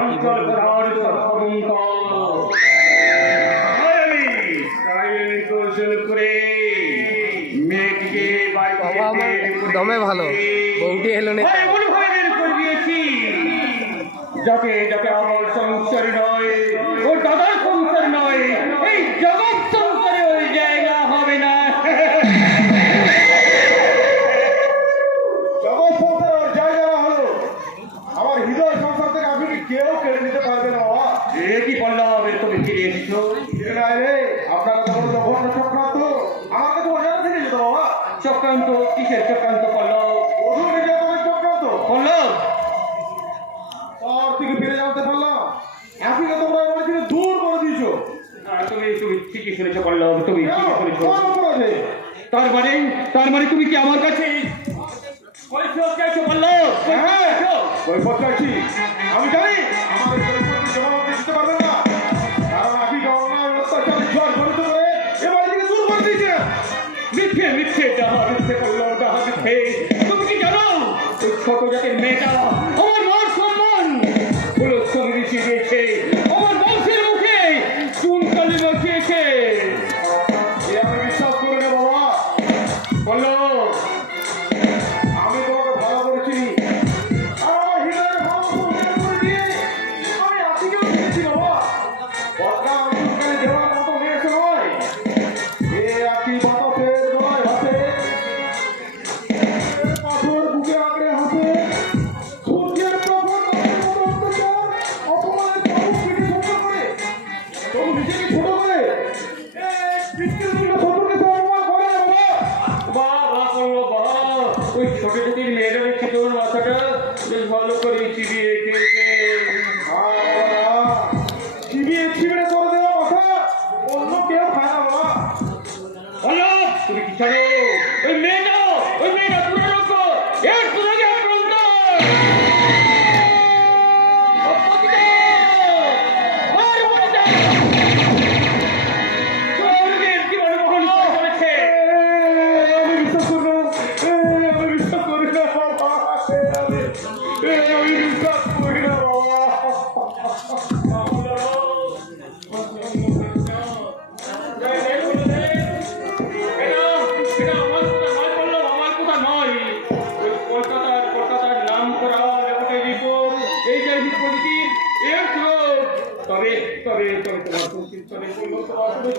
অঞ্চল করার কৌশল করে মেয়েটিকে দমে ভালো বউটি এলো না দিয়েছি যাতে যাতে আমার সংসার নয় ওর দাদার সংসার নয় এই জগৎ সংসারে ওই জায়গা হবে না। জগৎ সংসারে ওর জায়গা না হলো আমার হৃদয় সংসার থেকে আপনি কি কেউ কেড়ে নিতে পারবে না বাবা। এ কি বললাম তুমি ফিরে এসছো রে আপনার কথা বলতে জঘন্য চক্রান্ত আমাকে তো অজানা থেকে যেত বাবা। চক্রান্ত কিসের চক্রান্ত করলো ওষুধ নির্যাতনের চক্রান্ত করলো তার থেকে ফিরে জানতে পারলাম এখনই তোমরা আমার থেকে দূর করে দিয়েছো। তুমি তুমি ঠিকই শুনেছো করলো তুমি ঠিকই শুনেছো অপরাধে তার মানে তুমি কি আমার কাছে কৈফিয়ত চাইছো বললো? হ্যাঁ কৈফিয়ত চাইছি। আমি জানি আমাদের কৈফিয়ত জবাব দিতে পারবে না কারণ আপনি অন্যায় অত্যাচারে ঝড় ঘটিত করে এবার থেকে দূর করে দিয়েছে। মিথ্যে মিথ্যে যাহা মিথ্যে করলো যাহা মিথ্যে। তুমি কি জানো ওই ছোট জাতের মেয়েটা আমার মান সম্মান হলো সঙ্গে মিশিয়ে দিয়েছে আমার বংশের মুখে চুনকালি বসিয়েছে। এ আমি বিশ্বাস করি না বাবা। বললো আমি তোমাকে ভালো করেছি আমার হৃদয়ের ভালোবাসা করে দিয়ে আমি আজকেও দিয়েছি বাবা। বদলা অঞ্চলকালে দেওয়ার মতো মেয়েছে নয় এ একই বাতাসের গলায় হাতে পাথর বুকে আঁকড়ে হাতে সূর্যের প্রখর তাপের মতো অত্যাচার অপমানের তাবু পিঠে ছোট করে তবু নিজেকে ছোট করে পিতৃতুল্য শত্রুকে তো অপমান করে না বাবা। বাবা করলো বাবা ওই ছোট জাতির মেয়েটা দেখছি তোর মাথাটা বেশ ভালো করে চিবিয়ে খেয়েছে। চিবিয়ে চিবিয়ে করে দেওয়া কথা অন্য কেউ খায় না বাবা। বলো তুমি কি জানো ওই মেয়েটা পুরো লোক এর তোমাকে আক্রান্ত আমি বিশ্বাস করি না আমি বিশ্বাস করি না বাবা। আমি বিশ্বাস করি না বাবা।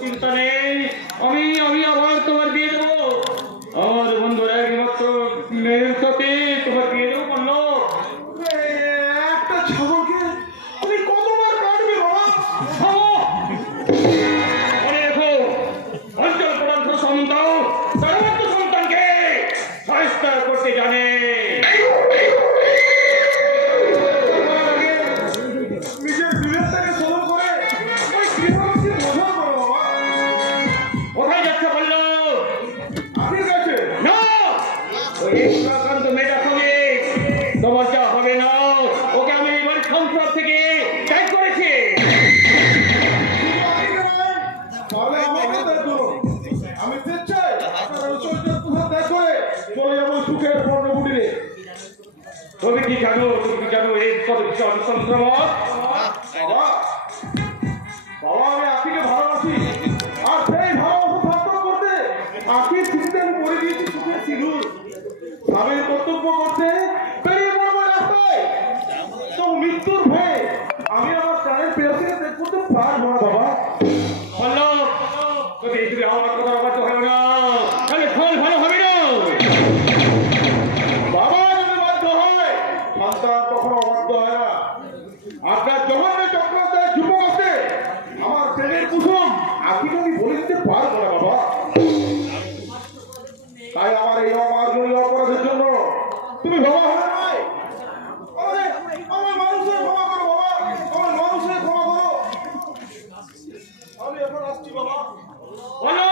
চিন্তা নেই আমি আবার তোমার বিয়ে দেবো আমার বন্ধুরা একমাত্র মেয়ের সাথে তোমার বিয়ে দেবো বললো। একটা ছাগলকে তুমি কতবার কাটবে বাবা? মনে রেখো অঞ্চল প্রধান সন্তান তার মতো সন্তানকে সাহায্য করতে জানে। নিজের বিবেকটাকে সরল করে ওই গৃহবধূকে বোঝা করো বাবা। কোথায় যাচ্ছে বললো? আপনি কাছে না ওই আক্রান্ত মেয়েটার সঙ্গে তোমার যা হবে না ওকে আমি এবার সংসার থেকে ত্যাগ করেছি। তাহলে আমাকে ত্যাগ করো। আমি স্বেচ্ছায় আপনার ঐশ্বর্যের প্রসাদ ত্যাগ করে চলে যাবো সুখের পর্ণকুটিরে। তুমি কি জানো এই কত কিছু অনুসন্ধান বাবা বাবা আমি আখিকে ভালোবাসি আর সেই ভালোবাসা সার্থক করতে আখির স্মৃতিতে আমি পড়ে দিয়েছি সুখের সিঁদুর। স্বামীর কর্তব্য করতে বেরিয়ে পড়বো রাস্তায় তো মৃত্যুর ভয়ে আমি আমার প্রাণের প্রেয়সীকে ত্যাগ করতে পারবো না বাবা। বললো তুমি আমার কথা অবাধ্য হবে না তাহলে ফল ভালো হবে না। বাবা যদি বাধ্য হয় সন্তান কখনো অবাধ্য হয় না। আপনার জঘন্য চক্রান্তের যুবক আছে আমার প্রেমের কুসুম আখিকে আমি বলে দিতে পারবো না বাবা। তাই আমার এই অমার্জনীয় অপরাধের জন্য তুমি বাবা হবে নয় আমার মানুষের ক্ষমা করো বাবা। আমার মানুষের ক্ষমা করো। আমি এখন আসছি বাবা। বলো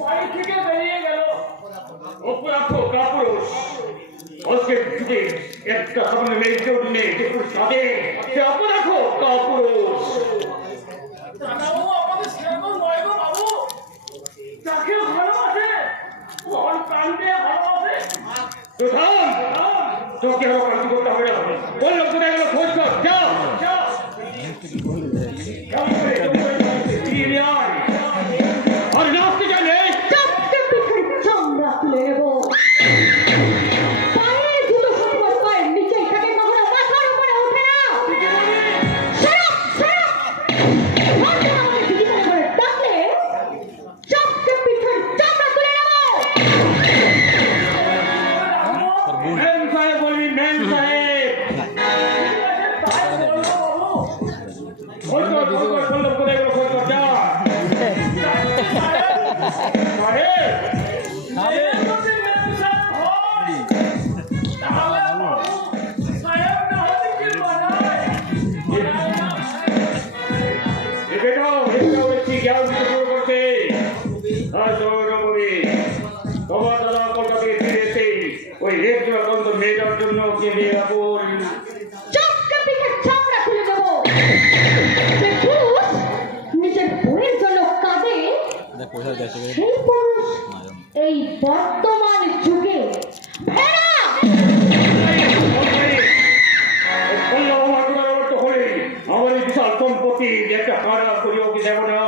বাড়ি থেকে বেরিয়ে গেল অপরাধ কাপুরুষ আজকের যুগে একটা সামনে মেয়েকে উঠলে একটু সাদে সে অপরাধ কাপুরুষ। দাদাবাবু আমাদের সেরকম নয় গো বাবু। তাকেও ভালোবাসে ওর প্রান্তে তো থাম, তোকে আরো কাজ করতে হবে না। বললাম কোথায় গেল খোঁজ কর, যাও যাও। কেমন করে? ফিরে আয়। আর নাচতে জানে চাপকে পিঠের চামড়া তুলে নেব। পায়ের দুটো সবার পায়ের নিচেই থাকে, কখনো মাথার উপরে ওঠে না। Shut up, shut up! ভাবতে আমাকে দিদিমণি করে ডাকলে চাপকে পিঠের চামড়া তুলে নেব। ম্যাম সাহেব বলবি, ম্যাম সাহেব। খোঁজ কর, বললাম কোথায় গেল খোঁজ কর, যা। আরে এটাও দেখছি গ্যাস দিতে শুরু করছে। আর সৌরভী, তোমার দাদা কলকাতা থেকে ফিরে এসে ওই রেস্টুরেন্ট মেয়েটার জন্য ওকে নিয়ে রাখুন। চাপকে পিঠের চামড়া তুলে নেব। যে পুরুষ নিজের বউয়ের জন্য কাঁদে, সেই পুরুষ এই বর্তমান যুগে ভেড়া। বললাম আমার তোমার তো হলে আমার এই বিশাল সম্পত্তি একটা কারা করে ওকে দেবো না।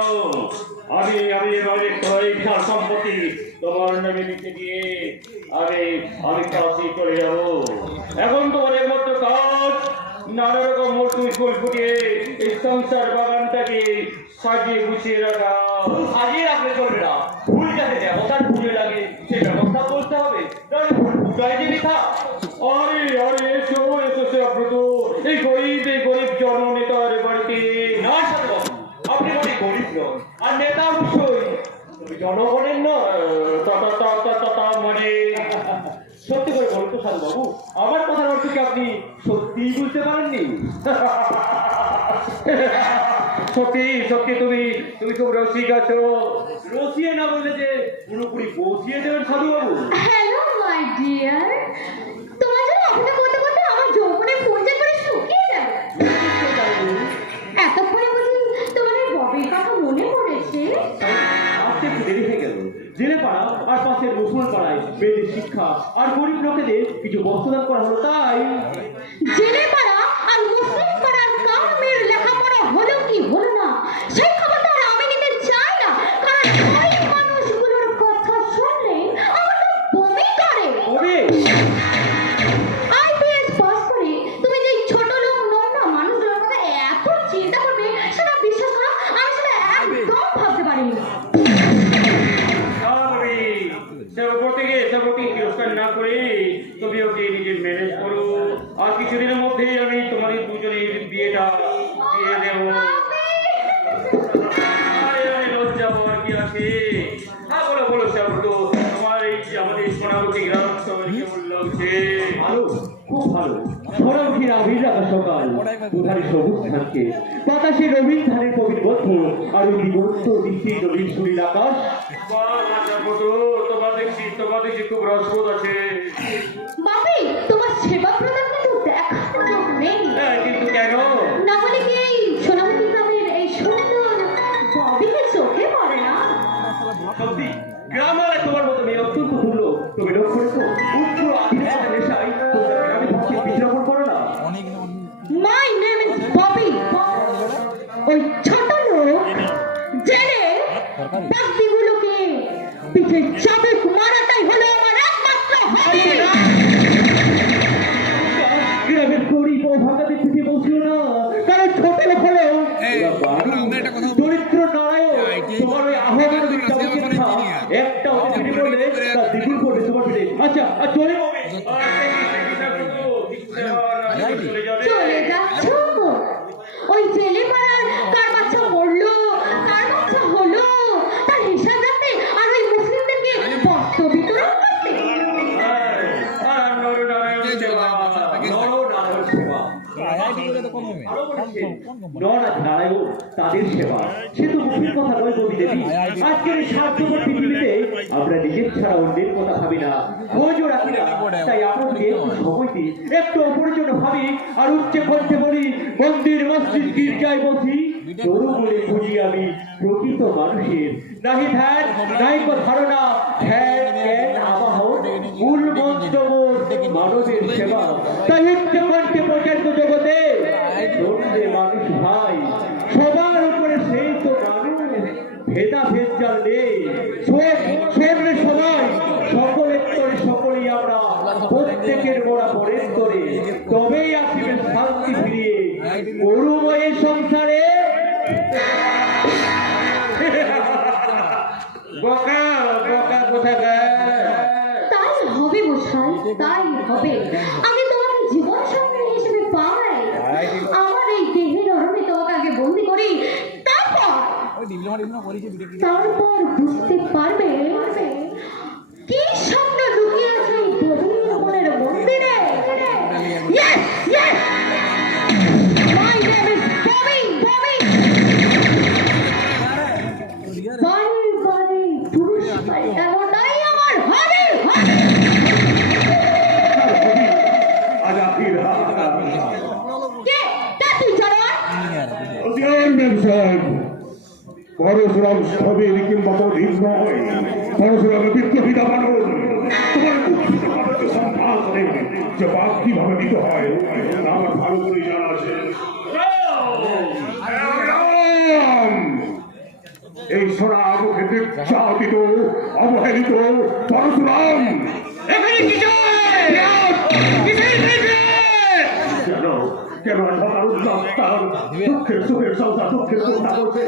আমি এই বিশাল সম্পত্তি তোমার নামে নিতে গিয়ে আমি কাশি চলে যাবো। এখন তোমার একমাত্র কাজ নানা রকম মরসুম ফুল ফুটিয়ে এই সংসার বাগানটাকে সাজিয়ে গুছিয়ে রাখা। সাজিয়ে রাখলে চলবে না, ফুল যাতে দেবতার পুজো লাগে সে ব্যবস্থা করতে হবে। আরে আরে এসো এসো সে আব্রত, এই গরিব জননেতার বাড়িতে না সাধু, আপনি বলি গরিব নন আর নেতা অবশ্যই জনগণের নয়। মানে সত্যি করে বলতো সাধু বাবু, আমার কথার অর্থ কি আপনি সত্যিই বুঝতে পারেননি? সত্যি সত্যি তুমি খুব রসিক আছো। রসিয়ে না বললে যে পুরোপুরি বসিয়ে দেবেন সাধু বাবু। হ্যালো মাই ডিয়ার, তোমার জন্য অপেক্ষা করতে করতে আমার যৌবনে পরিচয় করে শুকিয়ে যাবে। এতক্ষণে বুঝি তোমার এই ববির কথা মনে পড়েছে? আজকে একটু দেরি হয়ে গেল। জেলে পাড়া আর পাশের রসুন পাড়ায় মেয়েদের শিক্ষা আর গরিব লোকেদের কিছু বস্ত্রদান করা হলো, তাই জেলে পাড়া আর মুসলিম পাড়ার কার মেয়ের লেখাপড়া হলো কি হলো না সেই খবরটা আর আমি নিতে চাই না, কারণ ওই মানুষগুলোর কথা শুনলে আমার তো বমি করে। কবে আইপিএস পাস করে তুমি যে ছোট লোক নও না, মানুষগুলোর কথা এত চিন্তা করবে সেটা বিশ্বাস করো আমি সেটা একদম ভাবতে পারিনি। তিরস্কার না করে তুমি ওকে নিজে ম্যানেজ করো। আর কিছুদিনের মধ্যেই আমি তোমার দুজনের বিয়েটা দিয়ে দেবো। লজ্জা হওয়ার কি আছে? হ্যাঁ বলো বলো শ্যামন্ত, তোমার এই যে আমাদের সোনামুখী গ্রাম সবাই কেমন লাগছে? ভালো, খুব ভালো। সরমক্ষীর আবির রাখা সকাল, দুধারে সবুজ ধানকে বাতাসে রবীন ধানের পবিত্র বদ্ধ আর ওই দিগন্ত বৃষ্টি নদীর সুনীল আকাশ। তোমার দেখছি খুব রসবোধ আছে। বাপি, তোমার সেবা প্রদান কিন্তু দেখার যোগ নেই। কিন্তু কেন? না হলে কি এই সোনামুখী গ্রামের এই সুন্দর ববিকে চোখে পড়ে না? সত্যি গ্রামালে তোমার মতো মেয়ে অত্যন্ত দুর্লভ। তবে লক্ষ্য রেখো, উচ্চ আধুনিকতা নেশায় তোমরা গ্রামে পক্ষে বিজ্ঞাপন করো না। My name is Bobby. ওই ছোট লোক জেলে বাগদিগুলোকে পিঠে চাবুক মারাটাই হলো আমার একমাত্র হবি। গ্রামের গরিব ও ভাঙাতে পিঠে বসিও না, কারণ ছোট লোক হলো দরিদ্র নারায়ণ। তোমার ওই আহ্বান একটা পিঠে পড়লে তার দ্বিগুণ পড়বে তোমার পিঠে। আচ্ছা আর চলে চলে যাচ্ছ ওই জেলে পাড়ার কার বাচ্চা মরলো, কার বাচ্চা হলো তার হিসাব রাখতে আর ওই মুসলিমদেরকে বস্ত্র বিতরণ করতে। নারায়ণ তাদের সেবা, সে তো মুখের কথা নয় কবি দেবী। আজকের এই স্বার্থপর পৃথিবীতে আমরা নিজের ছাড়া অন্যের কথা ভাবি না, খোঁজও রাখি না। তাই আপনাকে একটু সময় দিই, একটু অপরের জন্য ভাবি আর উচ্চে কণ্ঠে বলি, মন্দির মসজিদ গির্জায় বসি তরু বলে খুঁজি আমি প্রকৃত মানুষের। নাহি ধ্যান নাহি ধারণা, ধ্যান জ্ঞান আবাহন মূল মন্ত্র মানবের সেবা। তাই উঠতে কণ্ঠে পর্যন্ত জগতে ধরতে মানুষ ভাই, সবার উপরে সেই তো মানুষ, ভেদাভেদ যার নেই। স্বর্ণের সময় সকলের তরে সকলেই আমরা, প্রত্যেকের মোড়া পরের তরে, তবেই আসবে শান্তি ফিরিয়ে গরুময়ের সংসারে। বকা বকা কোথাকার। তাই হবে মশাই, তাই হবে। আমি তোমাকে জীবন সঙ্গী হিসেবে পাই, আমার এই দেহের অরণে তোমাকে আগে বন্দি করি, তারপর বুঝতে পারবে কি স্বপ্ন লুকিয়ে আছে এই গভীর মনের মন্দিরে। Yes, yes! My name is Bobby, Bobby! বাড়ি বাড়ি পুরুষ পাই, এমনটাই আমার হবে, হবে! আজ আখির কে? তা তুই জানো? পরশুরাম স্থবির কিংবা বধির নয়, পরশুরাম বিপ্লবীরা মানুষ। তোমার কুৎসিত মানুষকে সম্মান করে যে বাদ কিভাবে দিতে হয় আমার ভালো করে জানা আছে। এই সোনা মুখে নির্যাতিত অবহেলিত পরশুরাম এখানে কি কেন কেন সকাল উল্লাস তার দুঃখের সুখের সংসার দুঃখের চিন্তা করছে।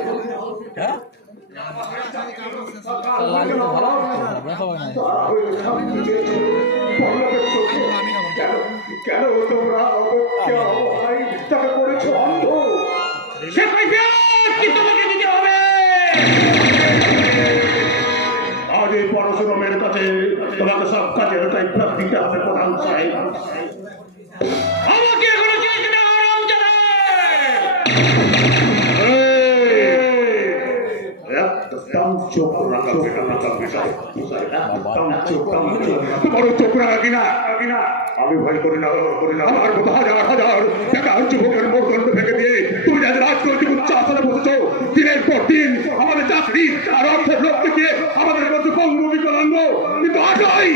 কেন তোমরা অবজ্ঞা অবহাই তাকে করেছো অন্ধ? সে কৈফিয়ত কি তোমাকে দিতে হবে? আজ এই পরশুরামের কাছে তোমাকে সব কাজের দায়িত্ব দিতে হবে প্রধান সাহেব। আমাকে এখনো চেয়েছে না আরাম জানায়। আমি ভয় করি না আমার মতো হাজার হাজার টাকা যুবকের মোটদণ্ড ভেঙে দিয়ে তুমি আজ রাজনৈতিক উচ্চ আসনে বসেছো। দিনের পর দিন আমাদের চাকরি আর অর্থের লোক দেখিয়ে আমাদের মধ্যে কংগ্রমিকরণ আনবো, কিন্তু আজই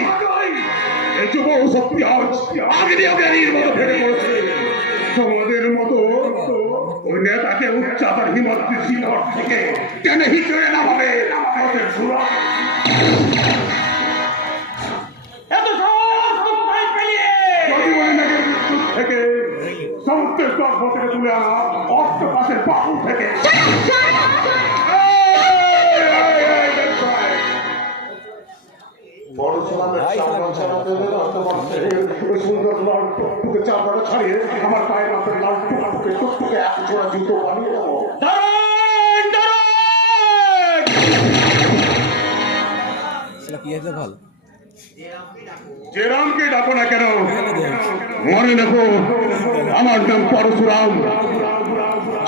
এই যুব শক্তি আজ আগে দিয়ে জ্ঞানীর মতো ভেঙে পড়েছে। তোমাদের মতো ওই নেতাকে উচ্চাতার হিমত শিখর থেকে কেন হিচড়ে না ভাবে এত সহজ কোথায় পেলে? থেকে সমুদ্রের গর্ভ থেকে তুলে আনা অক্টোপাসের বাহু থেকে। সুন্দর চাপড়া ছাড়িয়ে আমার পায়ের মাথায় লাল টুকটুকে টুকটুকে এক জোড়া জুতো বানিয়ে দেবো। যে রামকে ডাকো না কেন মনে রাখো আমার নাম পরশুরাম।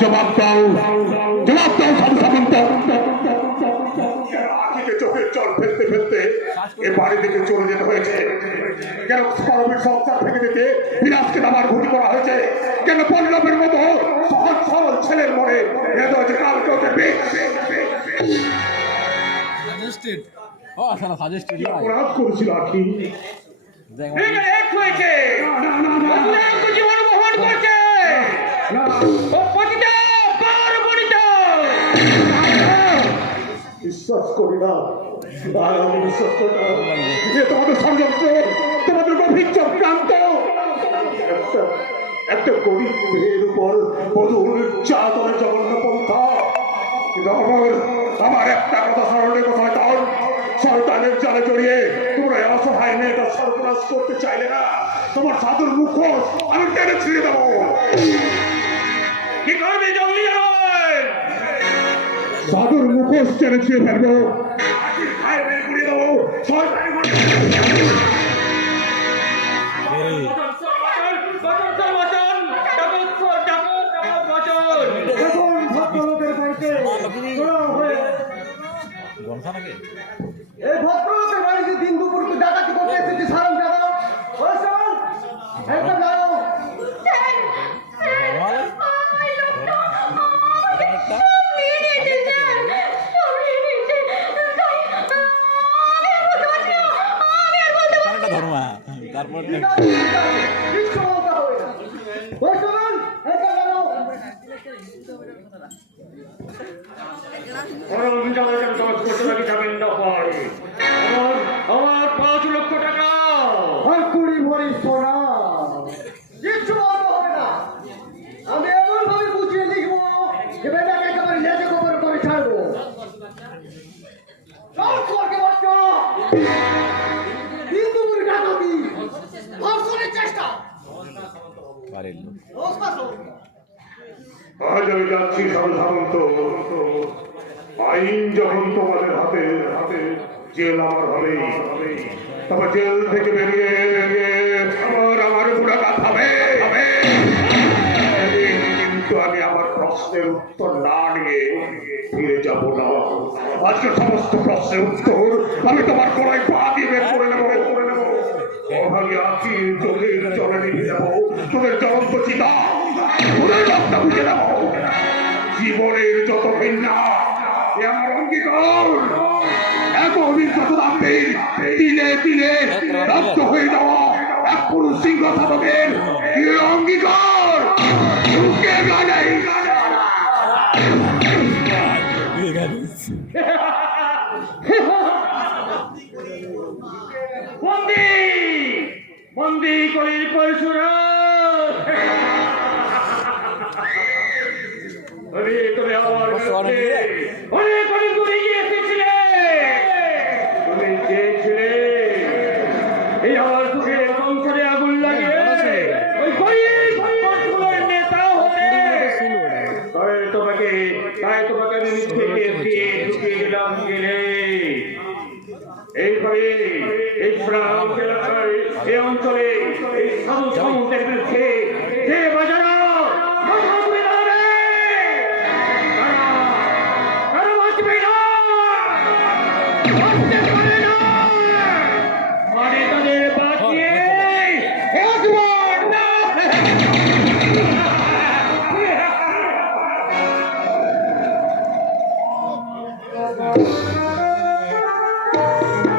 জবাব দাও সব সামন্ত। আখিকে চোখের জল ফেলতে ফেলতে এ বাড়ি থেকে চলে যেতে হয়েছে। কেন করবের সংসার থেকে যেতে বিরাজকে আমার ক্ষতি করা হয়েছে? কেন পল্লবের মতো সহজ সরল ছেলের মনে কালকে ওকে অপরাধ করেছিল আখি। এক হয়েছে জীবন বহন করছে ও পতিতা পার্বণিতা। বিশ্বাস করি না, আমি বিশ্বাস করি না। তোমাদের ষড়যন্ত্র, তোমাদের গভীর চক্রান্ত। একটা গরিব মেয়ের উপর বধূ নির্যাতনের জঘন্য পন্থা। কিন্তু আমার একটা কথা স্মরণে কোথায় দাও, সরকারের জালে জড়িয়ে তোমরা অসহায় মেয়েটা সর্বনাশ করতে চাইলে না। তোমার সাধুর মুখোশ আমি টেনে ছিঁড়ে দেবো। কি করবি জঙ্গলি জানোয়ার? সাধুর মুখোশ টেনে ছিঁড়ে ফেলবো, খায় বের করে দেবো। এই ভদ্রলোকের বাড়িতে দিন দুপুর ডাকাতি করতে এসেছে সারাম যাবো একটা যাও ধর্মা তারপর ঠিক আছে, ঠিক আছে, কিচ্ছু বলতে হবে না। ওই শুনুন, এটা গেল। আমার 5 লক্ষ টাকা আর 20 ভরি সোনা। কিচ্ছু বলতে হবে না। আমি এমন ভাবে বুঝিয়ে লিখবো যে বেটাকে একেবারে লেজে গোবর করে ছাড়বো। চল করকে বাচ্চা। দিন দুপুরে ডাকাতি, ধর্ষণের চেষ্টা। বাড়ির লোক নমস্কার। আজ আমি যাচ্ছি সাধারণত আইন যখন তোমাদের হাতে হাতে জেল আমার হবেই তবে জেল থেকে বেরিয়ে আমার বুড়া কাজ হবে কিন্তু আমি আমার প্রশ্নের উত্তর না নিয়ে ফিরে যাব না। আজকে সমস্ত প্রশ্নের উত্তর আমি তোমার গলায় পা দিয়ে বের করে নেবো ওভাবে আছি চোখের চলে নিয়ে যাবো তোদের জ্বলন্ত চিতা তোদের রক্ত বুঝে নেবো জীবনের যত ভিন্না এ আমার অঙ্গীকার এত অভিজ্ঞতা দাম্পের তিলে তিলে রক্ত হয়ে যাওয়া এক পুরুষ সিংহ শাসকের অঙ্গীকার ঢুকে গানে বন্দি বন্দি কলির পরশুরাম তুমি আমার অনেক অনেক দূরে গিয়ে এসেছিলে তুমি চেয়েছিলে এই আমার সুখের সংসারে আগুন লাগিয়ে ওই গরিব মানুষগুলোর নেতা হতে তাই তোমাকে আমি মিথ্যে কেস দিয়ে ঢুকিয়ে দিলাম গেলে এইভাবে এই গ্রাম এলাকায় এই অঞ্চলে এই সাধু সামন্তের বিরুদ্ধে যে বাজারা মাথা তুলে দাঁড়াবে তারা বাঁচবে না বাঁচতে পারে